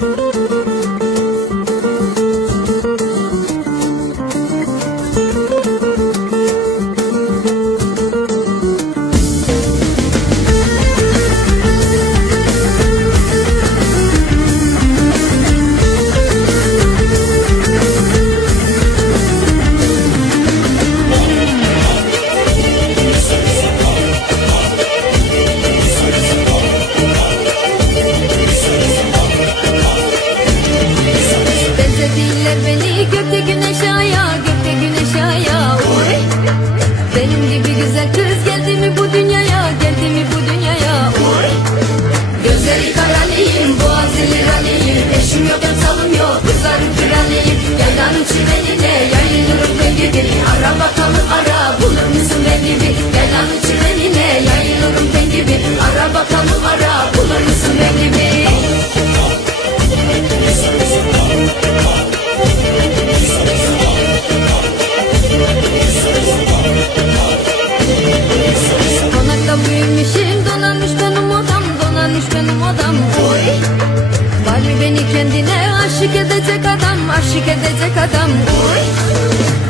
Música gökte güneş aya Gökte güneş aya Oy. Benim gibi güzel kız geldi mi bu dünyaya Geldi mi bu dünyaya Oy. Gözleri karalıyım boğazı liralıyım Eşim yok emsalım Odam Oy. Bari beni kendine aşık edecek adam Aşık edecek adam Oy.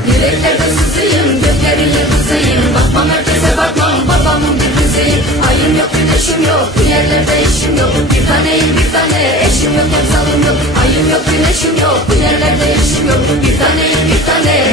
Yüreklerde sızıyım göklerin yıldızıyım Bakmam herkese bakmam babamın bir kızıyım Ayım yok güneşim yok bu yerlerde işim yok. Bir taneyim bir tane eşim yok emsalım yok. Ayım yok güneşim yok bu yerlerde işim yok. Bir taneyim bir tane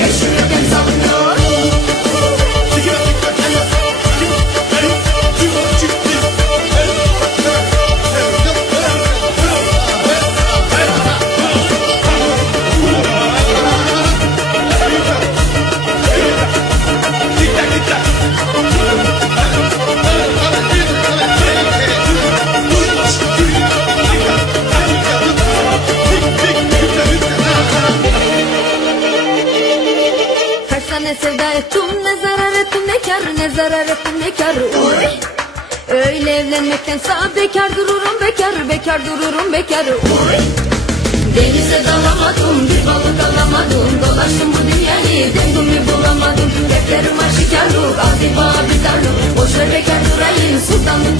Tane sevda ettim ne zarar ettim ne kar ne zarar ettim ne kar Oy. Öyle evlenmekten sağ bekar dururum bekar bekar dururum bekar Oy. Denize dalamadım bir balık alamadım. Dolaştım bu dünyayı dengimi bulamadım. Defterim aşikarlık adi bana bir darlık Boş ver bekar durayım sultanlık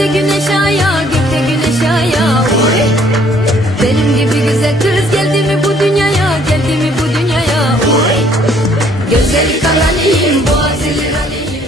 gökte güneş aya gökte güneş aya. Oy! Benim gibi güzel kız geldi mi bu dünyaya geldi mi bu dünyaya? Oy! Gözleri karanlığım boğazı liralıyım